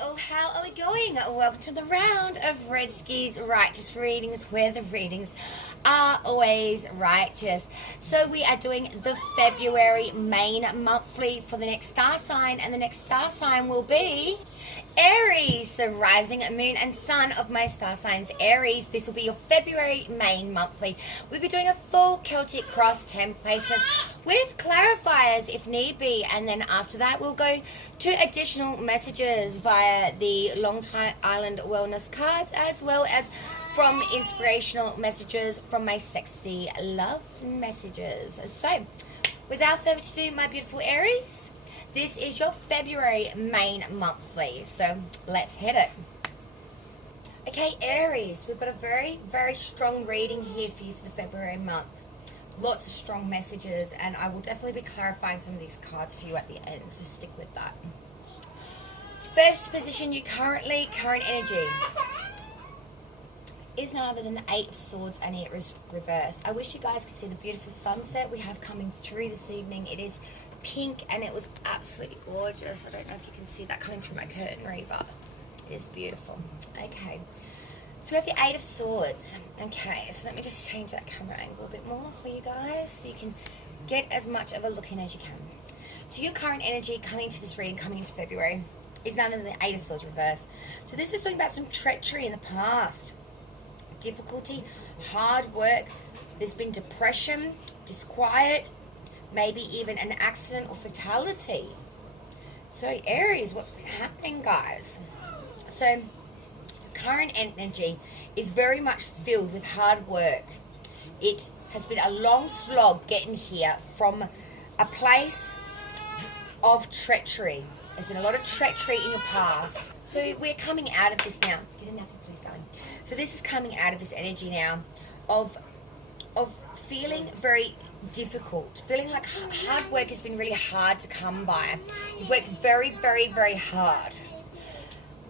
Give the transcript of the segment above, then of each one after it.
Oh, how are we going? Welcome to the round of Red Ski's Righteous Readings, where the readings are always righteous. So we are doing the February main monthly for the next star sign, and the next star sign will be Aries. So rising, moon and sun of my star signs Aries. This will be your February main monthly. We'll be doing a full Celtic cross 10 placements with clarifiers if need be, and then after that we'll go to additional messages via the Long Island Wellness cards, as well as from inspirational messages from my sexy love messages. So without further ado, my beautiful Aries, this is your February main monthly, so let's hit it. Okay, Aries, we've got a very, very strong reading here for you for the February month. Lots of strong messages, and I will definitely be clarifying some of these cards for you at the end, so stick with that. First position, current energy is none other than the Eight of Swords, and it is reversed. I wish you guys could see the beautiful sunset we have coming through this evening. It is pink, and it was absolutely gorgeous. I don't know if you can see that coming through my curtainry, but it is beautiful. Okay. So we have the Eight of Swords. Okay, so let me just change that camera angle a bit more for you guys so you can get as much of a look in as you can. So your current energy coming into this reading, coming into February, is none other than the Eight of Swords reversed. So this is talking about some treachery in the past, difficulty, hard work. There's been depression, disquiet, maybe even an accident or fatality. So Aries, what's been happening, guys? So current energy is very much filled with hard work. It has been a long slog getting here from a place of treachery. There's been a lot of treachery in your past. So we're coming out of this now. Get a napkin, please, darling. So this is coming out of this energy now of feeling very difficult, feeling like hard work has been really hard to come by. You've worked very, very, very hard.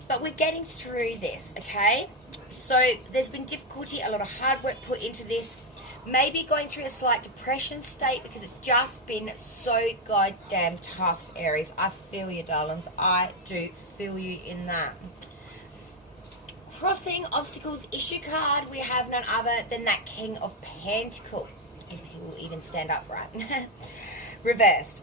But we're getting through this, okay? So there's been difficulty, a lot of hard work put into this. Maybe going through a slight depression state because it's just been so goddamn tough, Aries. I feel you, darlings. I do feel you in that. Crossing obstacles issue card, we have none other than that King of Pentacles, if he will even stand upright. Reversed.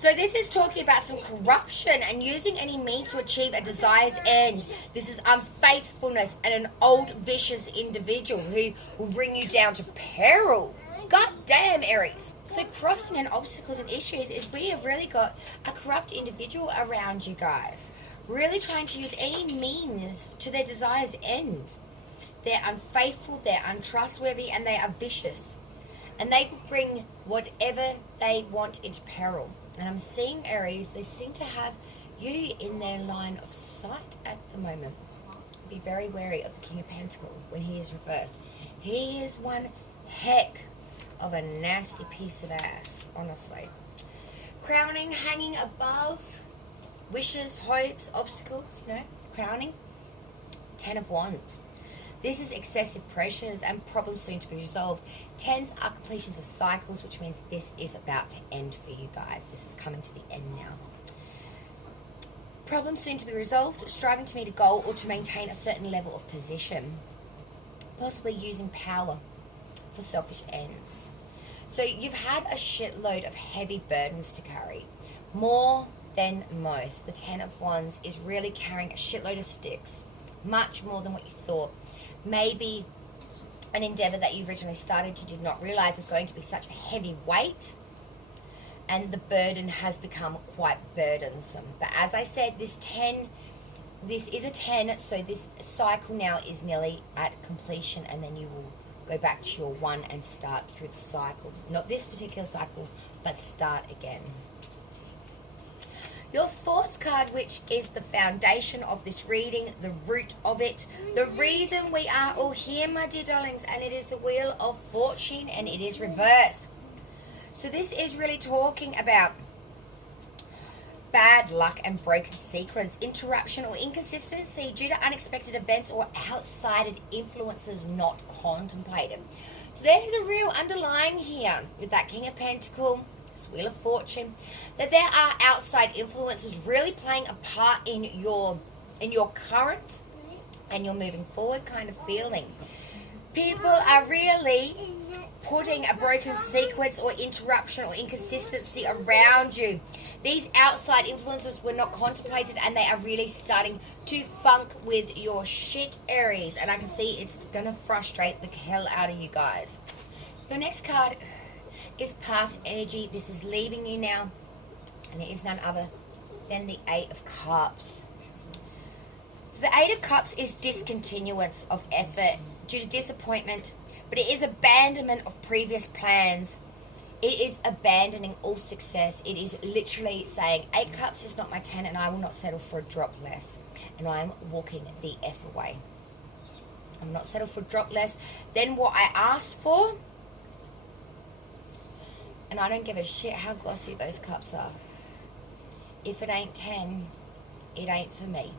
So this is talking about some corruption and using any means to achieve a desired end. This is unfaithfulness and an old vicious individual who will bring you down to peril. God damn, Aries. So crossing and obstacles and issues is we have really got a corrupt individual around you guys. Really trying to use any means to their desired end. They're unfaithful, they're untrustworthy, and they are vicious. And they will bring whatever they want into peril. And I'm seeing, Aries, they seem to have you in their line of sight at the moment. Be very wary of the King of Pentacles when he is reversed. He is one heck of a nasty piece of ass, honestly. Crowning, hanging above, wishes, hopes, obstacles, crowning. 10 of Wands. This is excessive pressures and problems soon to be resolved. 10s are completions of cycles, which means this is about to end for you guys. This is coming to the end now. Problems soon to be resolved, striving to meet a goal or to maintain a certain level of position. Possibly using power for selfish ends. So you've had a shitload of heavy burdens to carry. More than most. The 10 of Wands is really carrying a shitload of sticks. Much more than what you thought. Maybe an endeavor that you originally started you did not realize was going to be such a heavy weight, and the burden has become quite burdensome. But as I said, this is a 10, so this cycle now is nearly at completion, and then you will go back to your 1 and start through the cycle. Not this particular cycle, but start again. Your fourth card, which is the foundation of this reading, the root of it, the reason we are all here, my dear darlings, and it is the Wheel of Fortune, and it is reversed. So this is really talking about bad luck and broken sequence, interruption or inconsistency due to unexpected events or outside influences not contemplated. So there's a real underlying here with that King of Pentacles, Wheel of Fortune, that there are outside influences really playing a part in your in your current and you're moving forward kind of feeling. People are really putting a broken sequence or interruption or inconsistency around you. These outside influences were not contemplated, and they are really starting to funk with your shit, Aries. And I can see it's going to frustrate the hell out of you guys. Your next card is past energy. This is leaving you now, and it is none other than the Eight of Cups. So the Eight of Cups is discontinuance of effort due to disappointment, but it is abandonment of previous plans. It is abandoning all success. It is literally saying, 8 cups is not my 10, and I will not settle for a drop less. And I'm walking the F away. I'm not settled for a drop less than what I asked for. And I don't give a shit how glossy those cups are. If it ain't 10, it ain't for me.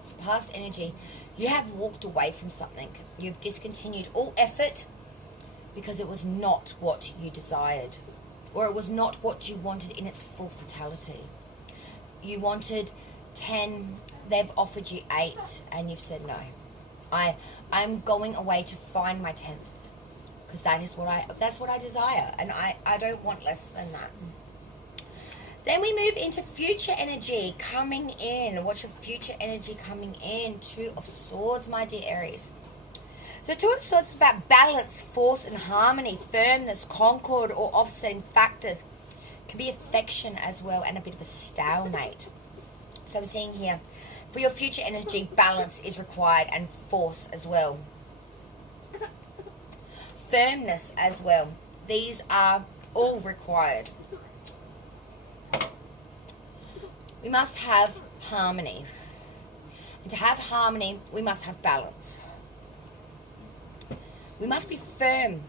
It's past energy. You have walked away from something. You've discontinued all effort because it was not what you desired, or it was not what you wanted in its full fatality. You wanted 10, they've offered you 8, and you've said no. I'm going away to find my 10th, because that's what I desire, and I don't want less than that. Then we move into future energy coming in. What's your future energy coming in? 2 of Swords, my dear Aries. So 2 of Swords is about balance, force and harmony, firmness, concord or offsetting factors. It can be affection as well, and a bit of a stalemate. So I'm seeing here, for your future energy, balance is required, and force as well. Firmness as well. These are all required. We must have harmony. And to have harmony, we must have balance. We must be firm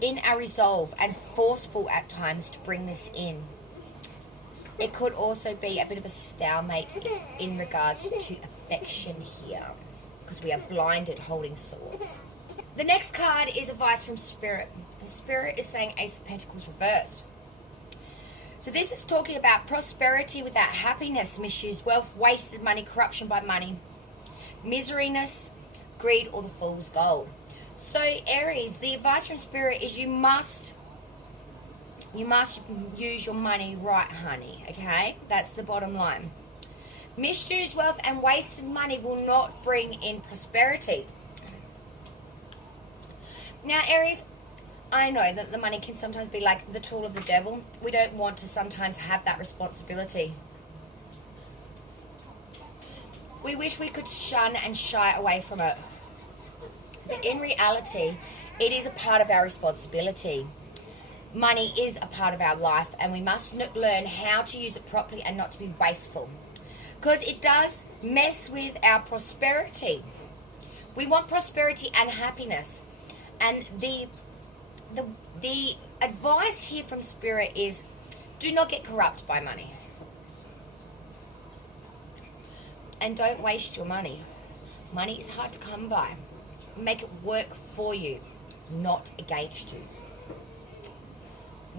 in our resolve and forceful at times to bring this in. It could also be a bit of a stalemate in regards to affection here, because we are blinded holding swords. The next card is advice from Spirit. The Spirit is saying Ace of Pentacles reversed. So this is talking about prosperity without happiness, misused wealth, wasted money, corruption by money, miseryness, greed, or the fool's gold. So Aries, the advice from Spirit is you must use your money right, honey, okay? That's the bottom line. Misused wealth and wasted money will not bring in prosperity. Now Aries, I know that the money can sometimes be like the tool of the devil. We don't want to sometimes have that responsibility. We wish we could shun and shy away from it. But in reality, it is a part of our responsibility. Money is a part of our life, and we must learn how to use it properly and not to be wasteful, because it does mess with our prosperity. We want prosperity and happiness, and the advice here from Spirit is do not get corrupt by money, and don't waste your money. Money is hard to come by. Make it work for you, not against you.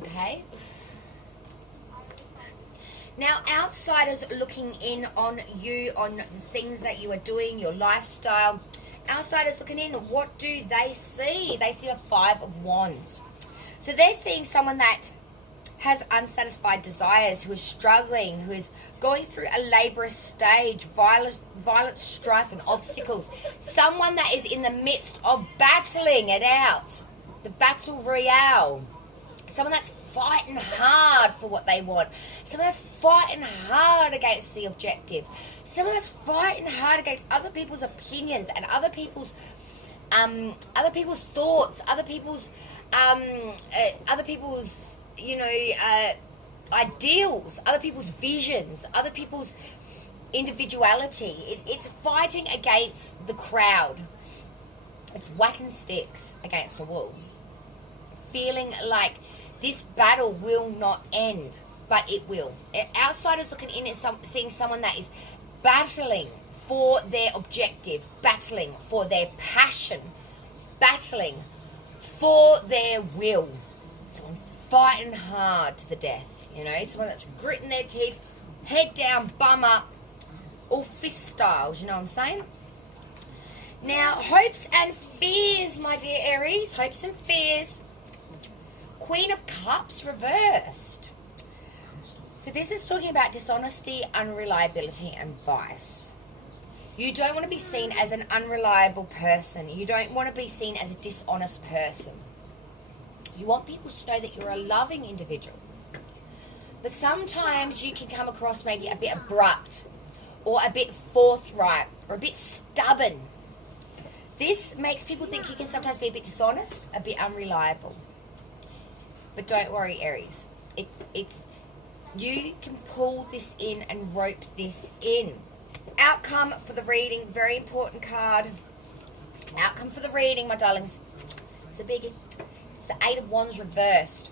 Okay? Now, outsiders looking in on you, on the things that you are doing, your lifestyle. Outsiders looking in, what do they see? They see a 5 of Wands. So they're seeing someone that has unsatisfied desires, who is struggling, who is going through a laborious stage, violent strife and obstacles. Someone that is in the midst of battling it out, the battle royale. Someone that's fighting hard for what they want. Someone that's fighting hard against the objective. Someone that's fighting hard against other people's opinions and other people's thoughts, other people's ideals, other people's visions, other people's individuality. It's fighting against the crowd. It's whacking sticks against a wall. Feeling like this battle will not end, but it will. Outsiders looking in at seeing someone that is battling for their objective, battling for their passion, battling for their will. Someone fighting hard to the death, someone that's gritting their teeth, head down, bum up, All fist styles, you know what I'm saying? Now, hopes and fears, my dear Aries. Hopes and fears. Queen of Cups reversed. So this is talking about dishonesty, unreliability, and vice. You don't want to be seen as an unreliable person. You don't want to be seen as a dishonest person. You want people to know that you're a loving individual. But sometimes you can come across maybe a bit abrupt or a bit forthright or a bit stubborn. This makes people think you can sometimes be a bit dishonest, a bit unreliable. But don't worry, Aries. You can pull this in and rope this in. Outcome for the reading, very important card. Outcome for the reading, my darlings. It's a biggie. It's the Eight of Wands reversed.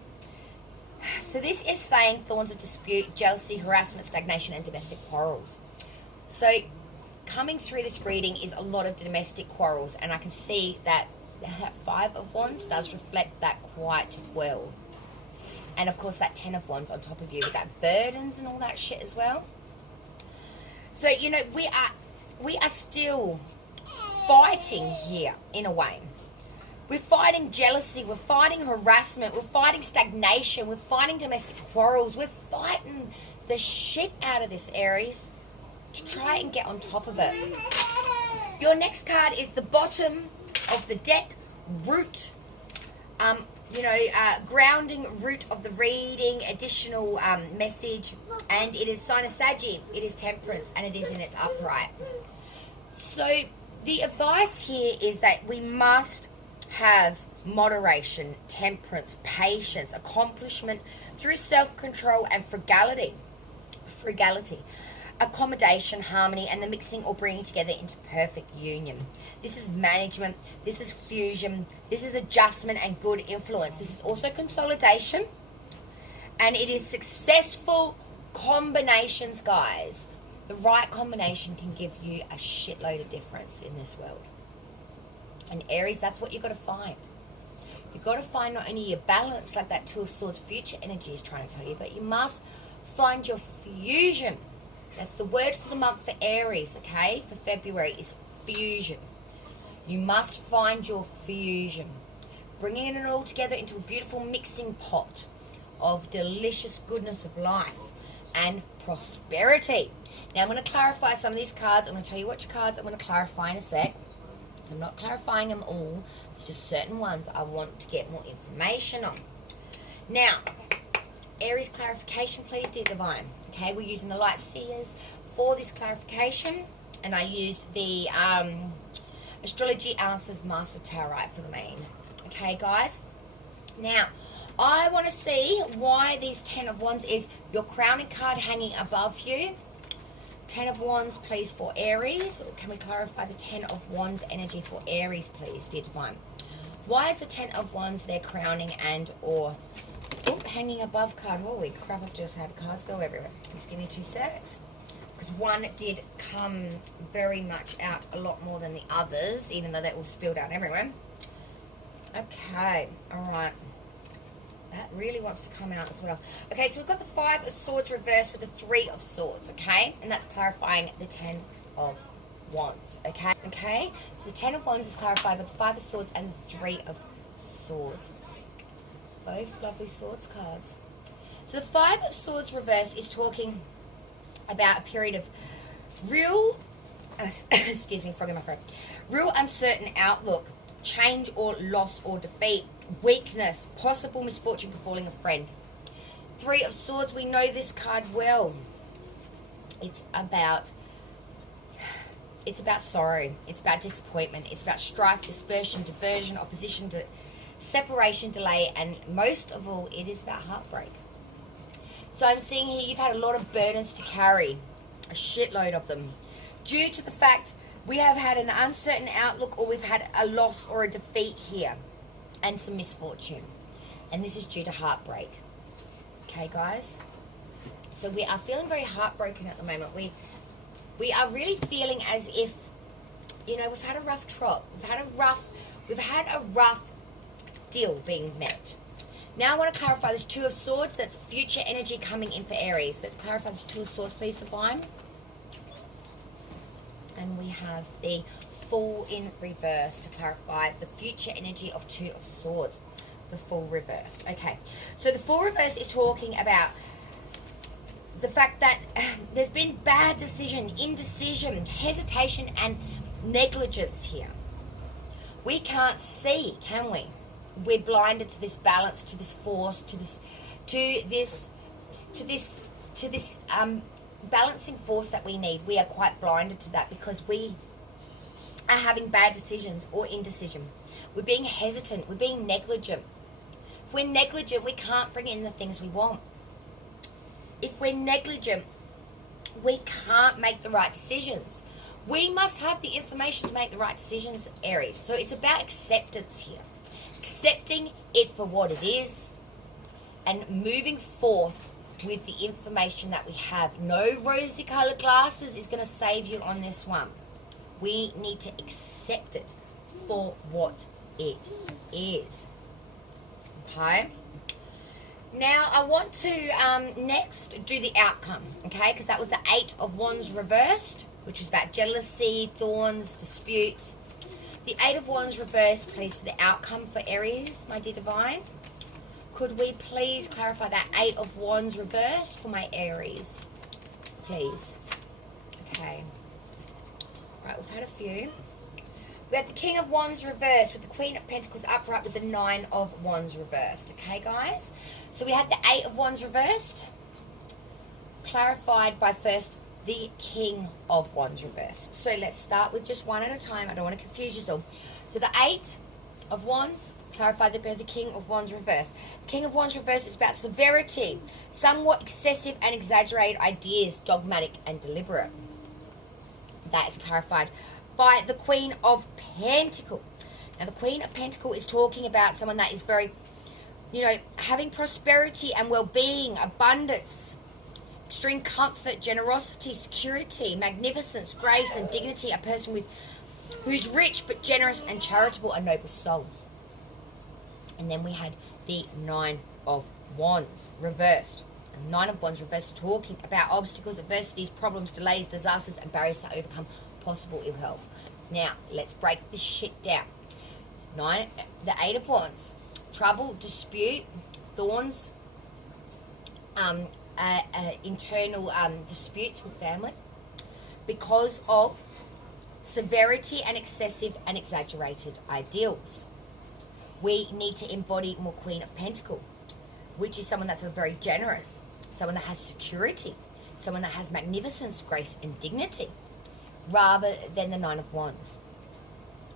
So this is saying thorns of dispute, jealousy, harassment, stagnation, and domestic quarrels. So coming through this reading is a lot of domestic quarrels, and I can see that Five of Wands does reflect that quite well. And of course that 10 of Wands on top of you with that burdens and all that shit as well. So, you know, we are still fighting here in a way. We're fighting jealousy, we're fighting harassment, we're fighting stagnation, we're fighting domestic quarrels, we're fighting the shit out of this, Aries, to try and get on top of it. Your next card is the bottom of the deck, root. Grounding root of the reading, additional message, and it is sign of Saggy, it is temperance, and it is in its upright. So the advice here is that we must have moderation, temperance, patience, accomplishment through self-control and frugality, accommodation, harmony, and the mixing or bringing together into perfect union. This is management, this is fusion, this is adjustment and good influence. This is also consolidation, and it is successful combinations, guys. The right combination can give you a shitload of difference in this world. And Aries, that's what you've got to find. You've got to find not only your balance, like that Two of Swords future energy is trying to tell you, but you must find your fusion. That's the word for the month for Aries, okay? For February is fusion. You must find your fusion. Bringing it all together into a beautiful mixing pot of delicious goodness of life and prosperity. Now I'm going to clarify some of these cards. I'm going to tell you which cards I'm going to clarify in a sec. I'm not clarifying them all. There's just certain ones I want to get more information on. Now, Aries clarification, please, dear Divine. Okay, we're using the Light Seers for this clarification, and I used the Astrology Answers Master Tarot for the main. Okay, guys. Now, I want to see why these 10 of Wands is your crowning card hanging above you. 10 of Wands, please, for Aries. Or can we clarify the 10 of Wands energy for Aries, please, dear Divine? Why is the 10 of Wands there crowning and or hanging above card? Holy crap, I've just had cards go everywhere. Just give me 2 secs. Because one did come very much out a lot more than the others, even though they all spilled out everywhere. Okay, alright. That really wants to come out as well. Okay, so we've got the 5 of Swords reversed with the 3 of Swords, okay? And that's clarifying the 10 of Wands, okay? Okay, so the 10 of Wands is clarified with the 5 of Swords and the 3 of Swords. Both lovely Swords cards. So the 5 of Swords reversed is talking about a period of real, excuse me, frog in my throat, real uncertain outlook, change or loss or defeat, weakness, possible misfortune befalling a friend. 3 of Swords, we know this card well. It's about sorrow, it's about disappointment, it's about strife, dispersion, diversion, opposition, separation, delay, and most of all, it is about heartbreak. So I'm seeing here you've had a lot of burdens to carry, a shitload of them, due to the fact we have had an uncertain outlook, or we've had a loss or a defeat here and some misfortune, and this is due to heartbreak. Okay, guys, so we are feeling very heartbroken at the moment. We are really feeling as if, you know, we've had a rough trot, we've had a rough deal being met. Now I want to clarify this 2 of Swords, that's future energy coming in for Aries. Let's clarify this 2 of Swords, please, Divine. have the Fool in reverse to clarify the future energy of Two of Swords. The Fool reversed. Okay, so the Fool reversed is talking about the fact that there's been bad decision, indecision, hesitation, and negligence here. We can't see, can we? We're blinded to this balance, to this force, to this balancing force that we need. We are quite blinded to that because we are having bad decisions or indecision. We're being hesitant. We're being negligent. If we're negligent, we can't bring in the things we want. If we're negligent, we can't make the right decisions. We must have the information to make the right decisions, Aries. So it's about acceptance here. Accepting it for what it is and moving forth with the information that we have. No rosy colored glasses is going to save you on this one. We need to accept it for what it is. Okay? Now, I want to next do the outcome, okay? Because that was the Eight of Wands reversed, which is about jealousy, thorns, disputes. The Eight of Wands reversed, please, for the outcome for Aries, my dear Divine. Could we please clarify that Eight of Wands reversed for my Aries? Please. Okay. Right, we've had a few. We have the King of Wands reversed with the Queen of Pentacles upright with the Nine of Wands reversed. Okay, guys? So we had the Eight of Wands reversed, clarified by first the King of Wands reversed. So let's start with just one at a time. I don't want to confuse you all. So the Eight of Wands, clarified by the King of Wands reversed. The King of Wands reversed is about severity, somewhat excessive and exaggerated ideas, dogmatic and deliberate. That is clarified by the Queen of Pentacles. Now, the Queen of Pentacles is talking about someone that is very, having prosperity and well-being, abundance, extreme comfort, generosity, security, magnificence, grace, and dignity. A person who's rich but generous and charitable, a noble soul. And then we had the Nine of Wands reversed. Nine of Wands reversed, talking about obstacles, adversities, problems, delays, disasters, and barriers to overcome possible ill health. Now, let's break this shit down. The Eight of Wands, trouble, dispute, thorns, internal disputes with family because of severity and excessive and exaggerated ideals. We need to embody more Queen of Pentacles, which is someone that's very generous, someone that has security, someone that has magnificence, grace, and dignity, rather than the Nine of Wands,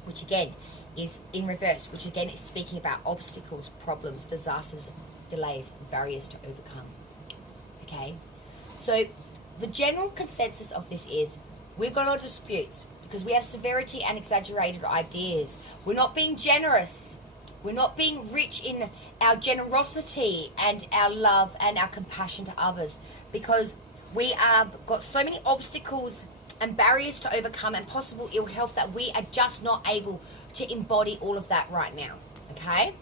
which again is in reverse, which again is speaking about obstacles, problems, disasters, delays, barriers to overcome. Okay? So the general consensus of this is we've got a lot of disputes because we have severity and exaggerated ideas. We're not being generous. We're not being rich in our generosity and our love and our compassion to others because we have got so many obstacles and barriers to overcome and possible ill health that we are just not able to embody all of that right now. Okay?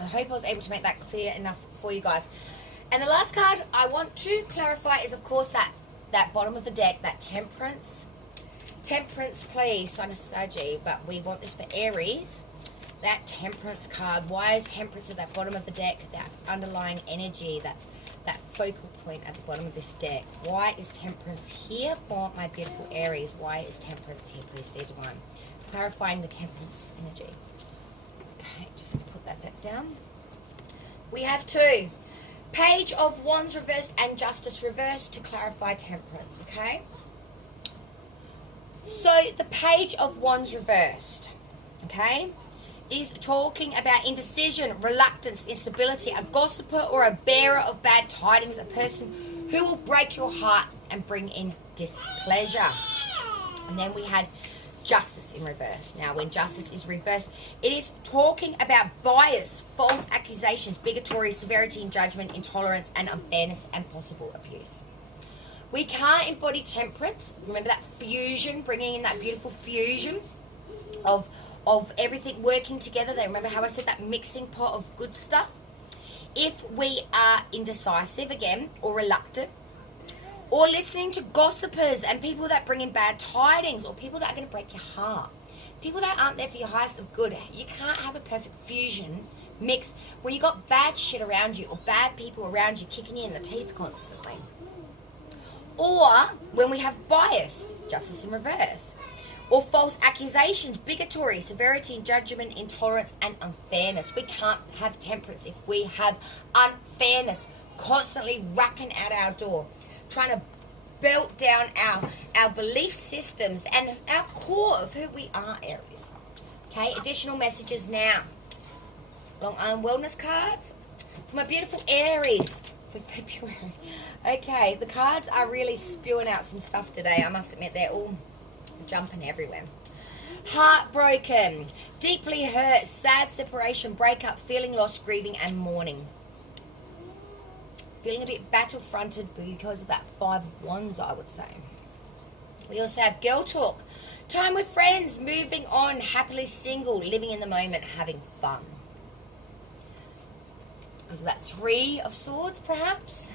I hope I was able to make that clear enough for you guys. And the last card I want to clarify is, of course, that bottom of the deck, that Temperance. Temperance, please, Sign of Sagittarius, but we want this for Aries. That Temperance card. Why is Temperance at that bottom of the deck? That underlying energy, that focal point at the bottom of this deck. Why is Temperance here for my beautiful Aries? Why is Temperance here, please, dear Divine? Clarifying the Temperance energy. Okay, just let me put that deck down. We have two. Page of Wands reversed and Justice reversed to clarify Temperance, okay? So the Page of Wands reversed, okay, is talking about indecision, reluctance, instability, a gossiper or a bearer of bad tidings, a person who will break your heart and bring in displeasure. And then we had Justice in reverse. Now, when Justice is reversed, it is talking about bias, false accusations, bigotry, severity in judgment, intolerance, and unfairness, and possible abuse. We can't embody Temperance. Remember that fusion, bringing in that beautiful fusion of everything working together. Remember how I said that mixing pot of good stuff? If we are indecisive again or reluctant, or listening to gossipers and people that bring in bad tidings, or people that are going to break your heart. People that aren't there for your highest of good. You can't have a perfect fusion mix when you got bad shit around you or bad people around you kicking you in the teeth constantly. Or when we have bias, justice in reverse, or false accusations, bigotry, severity, judgment, intolerance, and unfairness. We can't have temperance if we have unfairness constantly racking at our door, trying to belt down our belief systems and our core of who we are, Aries. Okay, additional messages now. Long arm wellness cards for my beautiful Aries for February. Okay, the cards are really spewing out some stuff today. I must admit, they're all jumping everywhere. Heartbroken, deeply hurt, sad separation, breakup, feeling lost, grieving, and mourning. Feeling a bit battle-fronted because of that 5 of Wands, I would say. We also have girl talk, time with friends, moving on, happily single, living in the moment, having fun. Because of that 3 of Swords, perhaps.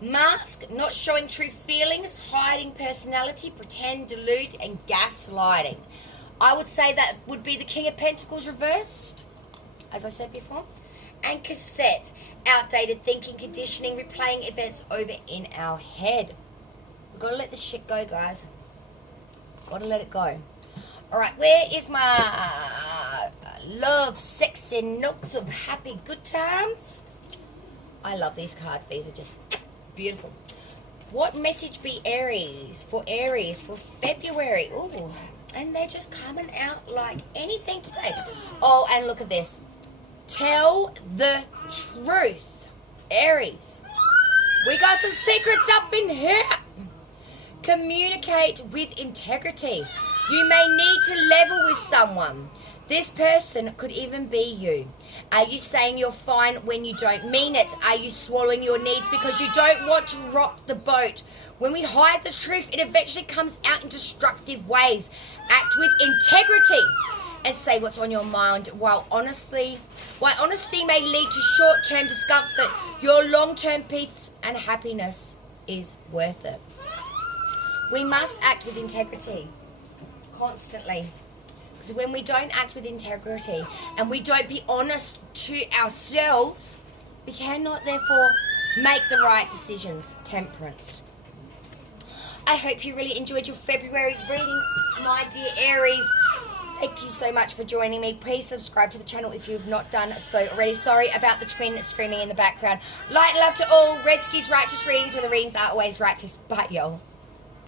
Mask, not showing true feelings, hiding personality, pretend, delude, and gaslighting. I would say that would be the King of Pentacles reversed, as I said before. And cassette, outdated thinking, conditioning, replaying events over in our head. We've got to let this shit go, guys. Got to let it go. Alright, where is my love, sex, and notes of happy good times? I love these cards. These are just beautiful. What message be Aries for February? Ooh, and they're just coming out like anything today. Oh, and look at this. Tell the truth, Aries. We got some secrets up in here. Communicate with integrity. You may need to level with someone. This person could even be you. Are you saying you're fine when you don't mean it? Are you swallowing your needs because you don't want to rock the boat? When we hide the truth, it eventually comes out in destructive ways. Act with integrity and say what's on your mind. While honesty may lead to short-term discomfort, your long-term peace and happiness is worth it. We must act with integrity constantly. Because when we don't act with integrity and we don't be honest to ourselves, we cannot therefore make the right decisions. Temperance. I hope you really enjoyed your February reading, my dear Aries. Thank you so much for joining me. Please subscribe to the channel if you have not done so already. Sorry about the twin screaming in the background. Light and love to all. Redski's Righteous Readings, where the readings are always righteous. Bye, y'all.